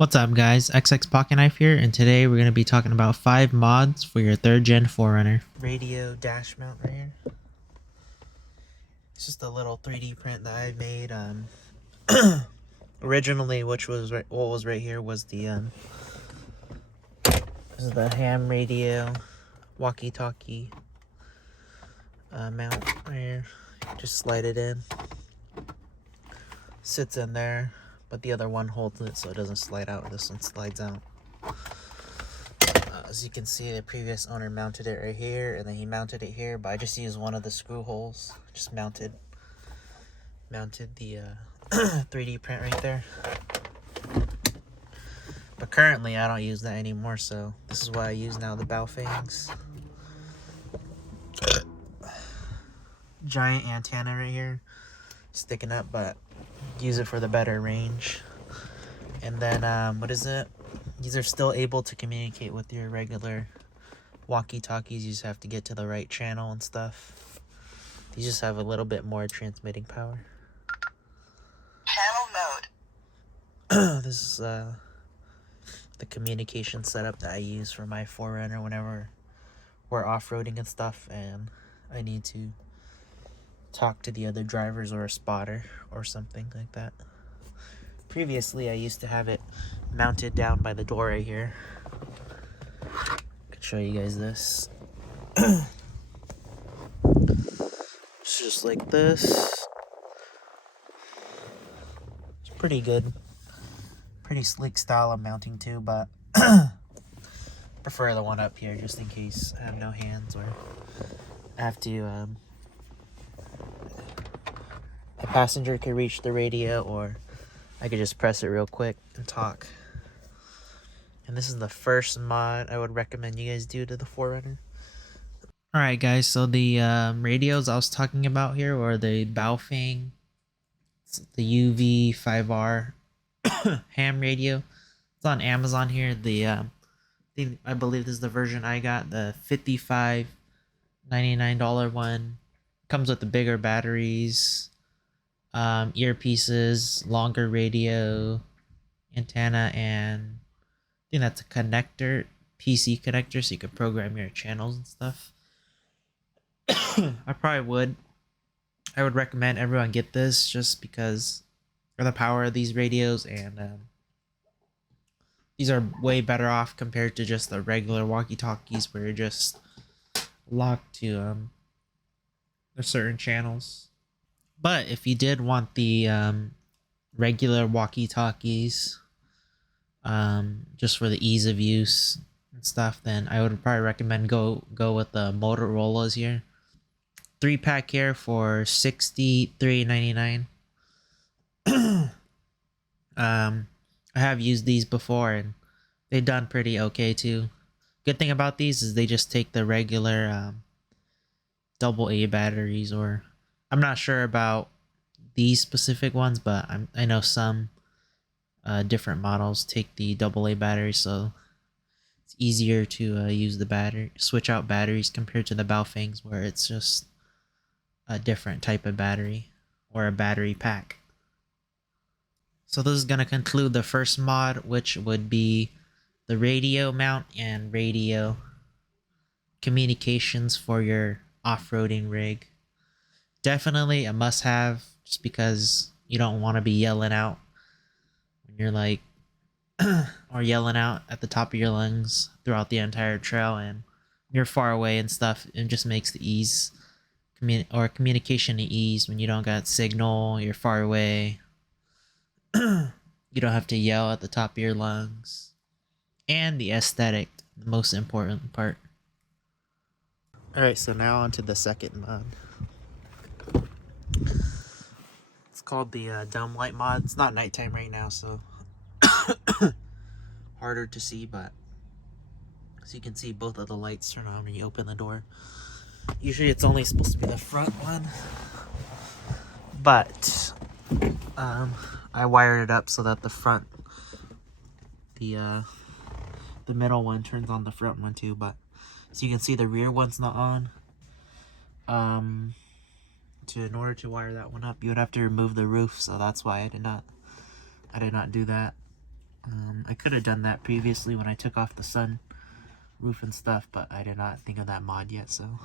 What's up guys, XX Pocket Knife here, and today we're going to be talking about 5 mods for your 3rd gen 4Runner. Radio dash mount right here. It's just a little 3D print that I made. Originally, what was right here was the this is the ham radio walkie-talkie mount right here. Just slide it in. Sits in there, but the other one holds it so it doesn't slide out. This one slides out. As you can see, the previous owner mounted it right here, and then he mounted it here, but I just used one of the screw holes. Just mounted the 3D print right there. But currently, I don't use that anymore, so this is what I use now, the bow fangs. Giant antenna right here, sticking up, but use it for the better range. And then, what is it? These are still able to communicate with your regular walkie-talkies. You just have to get to the right channel and stuff. These just have a little bit more transmitting power. Channel mode. This is the communication setup that I use for my 4Runner whenever we're off-roading and stuff, and I need to talk to the other drivers or a spotter or something like that. Previously, I used to have it mounted down by the door right here. I could show you guys this. It's just like this. It's pretty good. Pretty sleek style of mounting too, but prefer the one up here just in case I have no hands or I have to a passenger could reach the radio, or I could just press it real quick and talk. And this is the first mod I would recommend you guys do to the 4Runner. Alright guys, so the radios I was talking about here were the Baofeng, the UV5R ham radio. It's on Amazon here. I believe this is the version I got, the $55.99 one. Comes with the bigger batteries, earpieces, longer radio, antenna, and I think that's a connector, PC connector, so you could program your channels and stuff. I would recommend everyone get this just because of the power of these radios, and these are way better off compared to just the regular walkie-talkies where you're just locked to certain channels. But if you did want the regular walkie-talkies, just for the ease of use and stuff, then I would probably recommend go with the Motorola's here. 3-pack here for $63.99. I have used these before and they've done pretty okay too. Good thing about these is they just take the regular AA batteries, or I'm not sure about these specific ones, but I know some different models take the AA batteries, so it's easier to use the switch out batteries compared to the Baofengs where it's just a different type of battery or a battery pack. So this is going to conclude the first mod, which would be the radio mount and radio communications for your off-roading rig. Definitely a must-have, just because you don't want to be yelling out when you're like or yelling out at the top of your lungs throughout the entire trail and you're far away and stuff. It just makes the communication ease when you don't got signal, you're far away. You don't have to yell at the top of your lungs. And the aesthetic, the most important part. Alright, so now on to the second mod. It's called the Dome Light mod. It's not nighttime right now, so harder to see, but so you can see both of the lights turn on when you open the door. Usually it's only supposed to be the front one, but I wired it up so that the middle one turns on the front one too, but so you can see the rear one's not on. In order to wire that one up, you would have to remove the roof, so that's why I did not do that. I could have done that previously when I took off the sun roof and stuff, but I did not think of that mod yet. So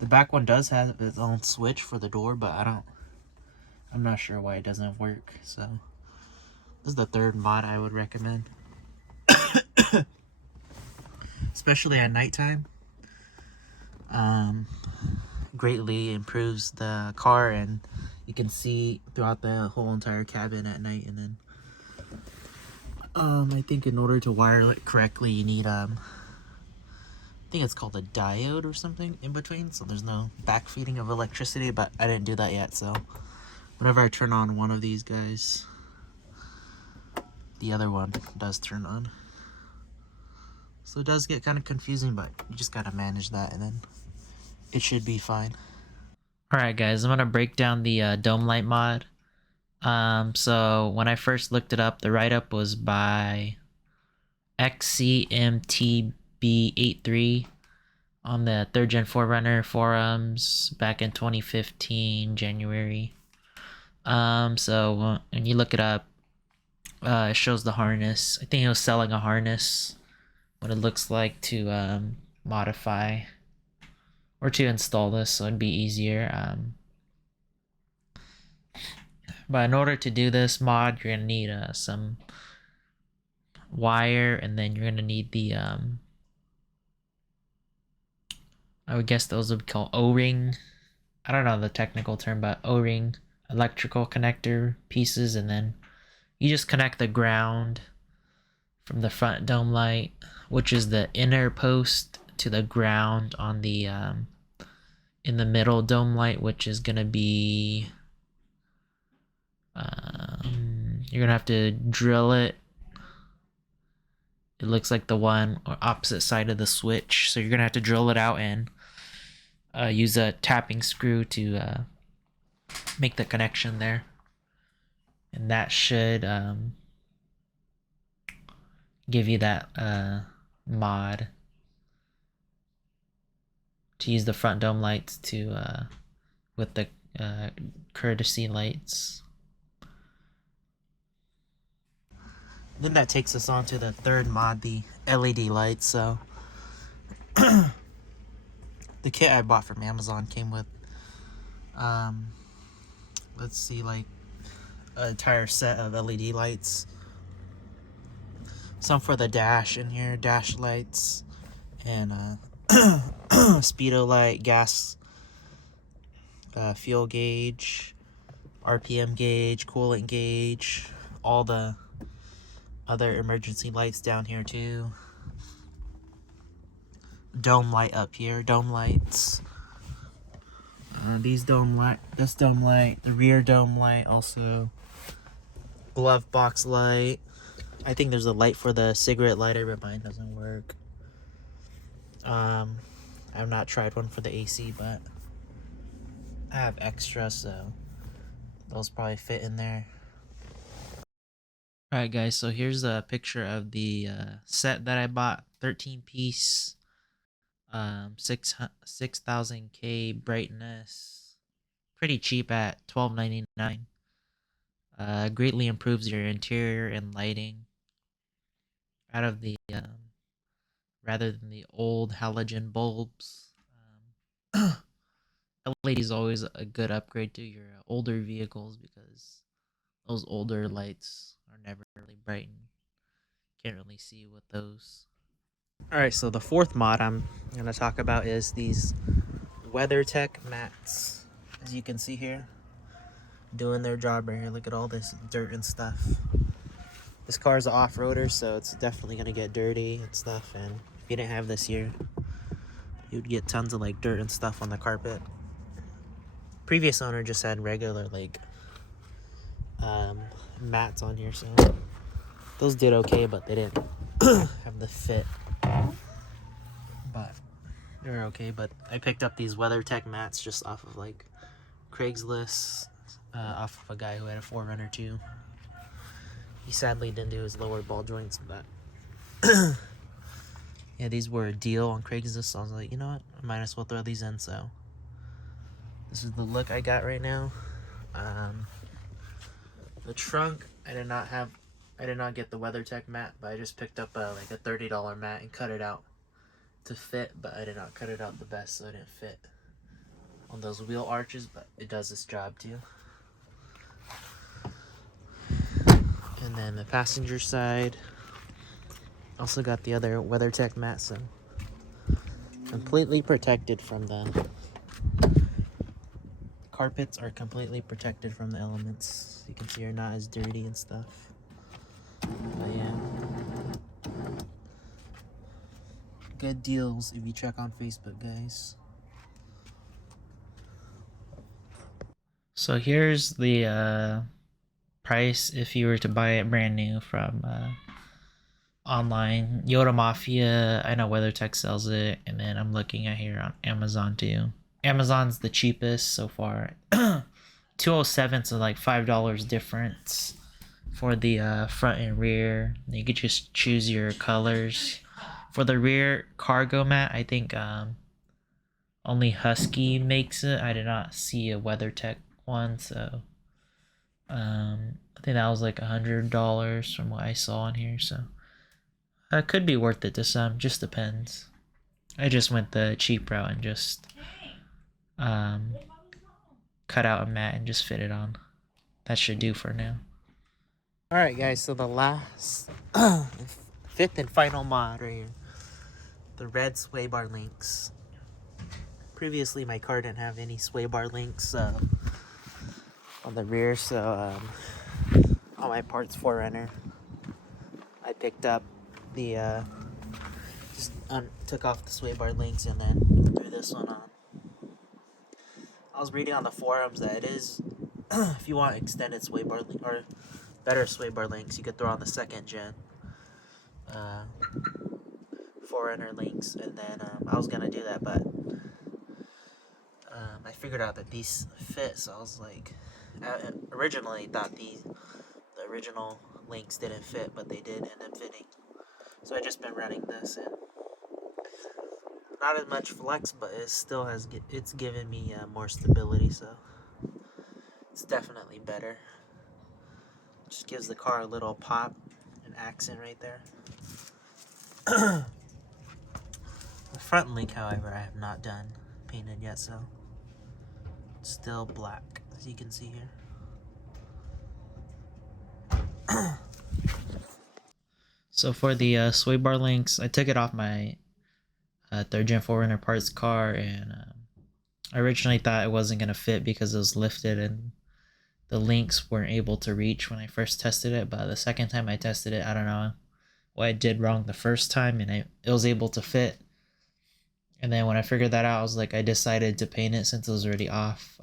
the back one does have its own switch for the door, but I'm not sure why it doesn't work. So this is the third mod I would recommend, especially at nighttime. Greatly improves the car, and you can see throughout the whole entire cabin at night. And then I think in order to wire it correctly, you need I think it's called a diode or something in between, so there's no backfeeding of electricity, but I didn't do that yet. So whenever I turn on one of these guys, the other one does turn on. So it does get kind of confusing, but you just gotta manage that, and then it should be fine. Alright guys, I'm gonna break down the dome light mod. So when I first looked it up, the write-up was by XCMTB83 on the 3rd Gen 4Runner forums back in 2015, January. So when you look it up, it shows the harness. I think he was selling a harness, what it looks like to modify or to install this, so it'd be easier. But in order to do this mod, you're gonna need some wire, and then you're gonna need the I would guess those would be called O-ring. I don't know the technical term, but O-ring electrical connector pieces, and then you just connect the ground from the front dome light, which is the inner post, to the ground on the in the middle dome light, which is gonna be you're gonna have to drill it. It looks like the one or opposite side of the switch, so you're gonna have to drill it out and use a tapping screw to make the connection there, and that should give you that mod to use the front dome lights to with the courtesy lights. Then that takes us on to the third mod, the LED lights. So the kit I bought from Amazon came with let's see, like an entire set of LED lights. Some for the dash in here, dash lights, and speedo light, gas, fuel gauge, RPM gauge, coolant gauge, all the other emergency lights down here too. Dome light up here, dome lights. These dome light, this dome light, the rear dome light, also glove box light. I think there's a light for the cigarette lighter, but mine doesn't work. I've not tried one for the AC, but I have extra, so those probably fit in there. Alright guys, so here's a picture of the set that I bought. 13-piece, 6000K brightness. Pretty cheap at $12.99. Greatly improves your interior and lighting out of the rather than the old halogen bulbs. LED is always a good upgrade to your older vehicles, because those older lights are never really bright and can't really see with those. Alright, so the fourth mod I'm going to talk about is these WeatherTech mats. As you can see here, doing their job right here. Look at all this dirt and stuff. This car is an off-roader, so it's definitely going to get dirty and stuff, and if you didn't have this here, you'd get tons of like dirt and stuff on the carpet. Previous owner just had regular like mats on here, so those did okay, but they didn't have the fit. But they're okay. But I picked up these WeatherTech mats just off of like Craigslist, off of a guy who had a 4Runner too. He sadly didn't do his lower ball joints, but yeah, these were a deal on Craigslist, so I was like, you know what, I might as well throw these in. So this is the look I got right now. The trunk, I did not have I did not get the WeatherTech mat, but I just picked up like a $30 mat and cut it out to fit, but I did not cut it out the best, so it didn't fit on those wheel arches, but it does its job too. And then the passenger side, also got the other WeatherTech mat, so completely protected from the carpets are completely protected from the elements. You can see they're not as dirty and stuff. But yeah, good deals if you check on Facebook, guys. So here's the price if you were to buy it brand new from online. Yoda Mafia, I know WeatherTech sells it, and then I'm looking at here on Amazon too. Amazon's the cheapest so far. 207, so like $5 difference for the front and rear. You could just choose your colors. For the rear cargo mat, I think only Husky makes it. I did not see a WeatherTech one, so I think that was like $100 from what I saw on here, so could be worth it to some, just depends. I just went the cheap route and just cut out a mat and just fit it on. That should do for now. Alright guys, so the last fifth and final mod right here, the red sway bar links. Previously my car didn't have any sway bar links on the rear, so on my parts 4Runner I picked up the just took off the sway bar links and then threw this one on. I was reading on the forums that it is if you want extended sway bar link or better sway bar links, you could throw on the second gen 4Runner links, and then I was gonna do that, but I figured out that these fit, so I was like, I originally thought the original links didn't fit, but they did end up fitting. So I just been running this, and not as much flex, but it still has it's given me more stability, so it's definitely better. Just gives the car a little pop and accent right there. The front link, however, I have not done painted yet, so it's still black, as you can see here. So for the sway bar links, I took it off my 3rd Gen 4Runner parts car, and I originally thought it wasn't going to fit because it was lifted and the links weren't able to reach when I first tested it, but the second time I tested it, I don't know what I did wrong the first time, and it was able to fit. And then when I figured that out, I was like, I decided to paint it since it was already off.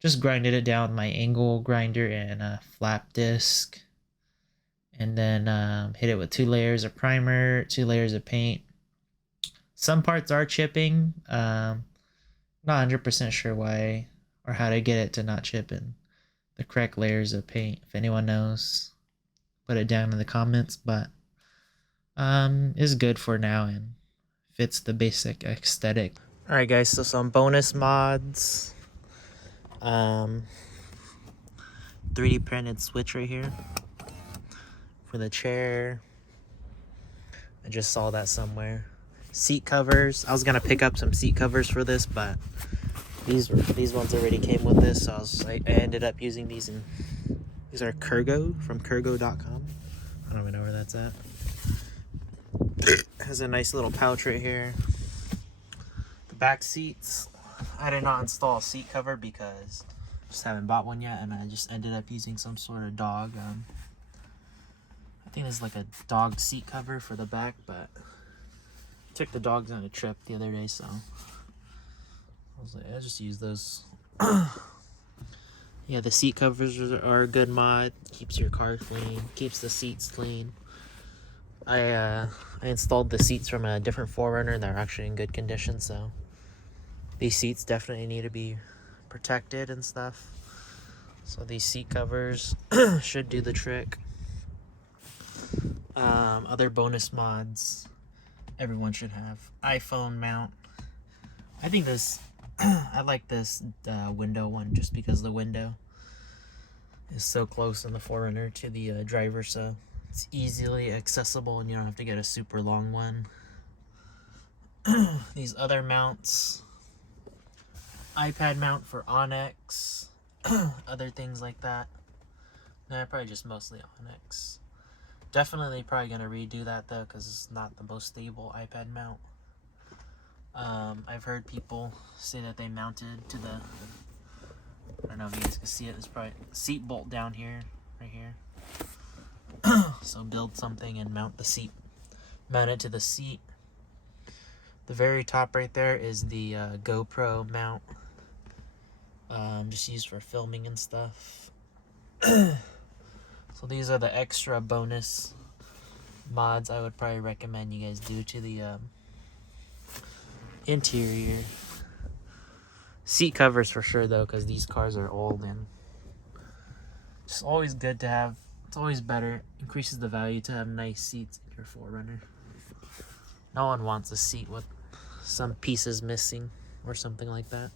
Just grinded it down with my angle grinder and a flap disc, and then hit it with 2 layers of primer, 2 layers of paint. Some parts are chipping. Not 100% sure why or how to get it to not chip in the correct layers of paint. If anyone knows, put it down in the comments, but it's good for now and fits the basic aesthetic. Alright guys, so some bonus mods. 3D printed switch right here for the chair. I just saw that somewhere. Seat covers. I was gonna pick up some seat covers for this, but these ones already came with this, so I ended up using these. And these are Kurgo from Kurgo.com. I don't even know where that's at. It has a nice little pouch right here. The back seats, I did not install a seat cover because I just haven't bought one yet, and I just ended up using some sort of dog. I think it's like a dog seat cover for the back, but I took the dogs on a trip the other day, so I was like, I'll just use those. Yeah, the seat covers are a good mod. Keeps your car clean, keeps the seats clean. I installed the seats from a different 4Runner, and they're actually in good condition, so these seats definitely need to be protected and stuff. So these seat covers should do the trick. Other bonus mods everyone should have. iPhone mount. I think this I like this window one just because the window is so close in the 4Runner to the driver, so it's easily accessible and you don't have to get a super long one. These other mounts, iPad mount for Onyx, other things like that. Nah, probably just mostly Onyx. Definitely probably gonna redo that though, because it's not the most stable iPad mount. I've heard people say that they mounted to the, I don't know if you guys can see it, there's probably a seat bolt down here, right here. So build something and mount the seat, mount it to the seat. The very top right there is the GoPro mount, just used for filming and stuff. So these are the extra bonus mods I would probably recommend you guys do to the interior. Seat covers for sure though, because these cars are old and it's always good to have. It's always better, increases the value to have nice seats in your 4Runner. No one wants a seat with some pieces missing or something like that.